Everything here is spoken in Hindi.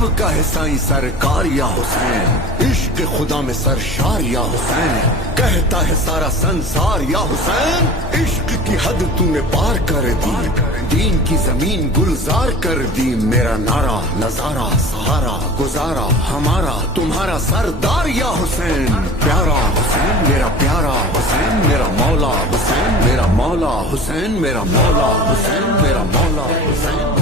कब का है साईं सरकार या हुसैन, इश्क खुदा में सरशार या हुसैन, कहता है सारा संसार या हुसैन, इश्क की हद तूने पार कर दी, दीन की जमीन गुलजार कर दी। मेरा नारा नजारा सहारा गुजारा हमारा तुम्हारा सरदार या हुसैन, प्यारा हुसैन मेरा प्यारा हुसैन, मेरा मौला हुसैन, मेरा मौला हुसैन, मेरा मौला हुसैन, मेरा मौला हुसैन।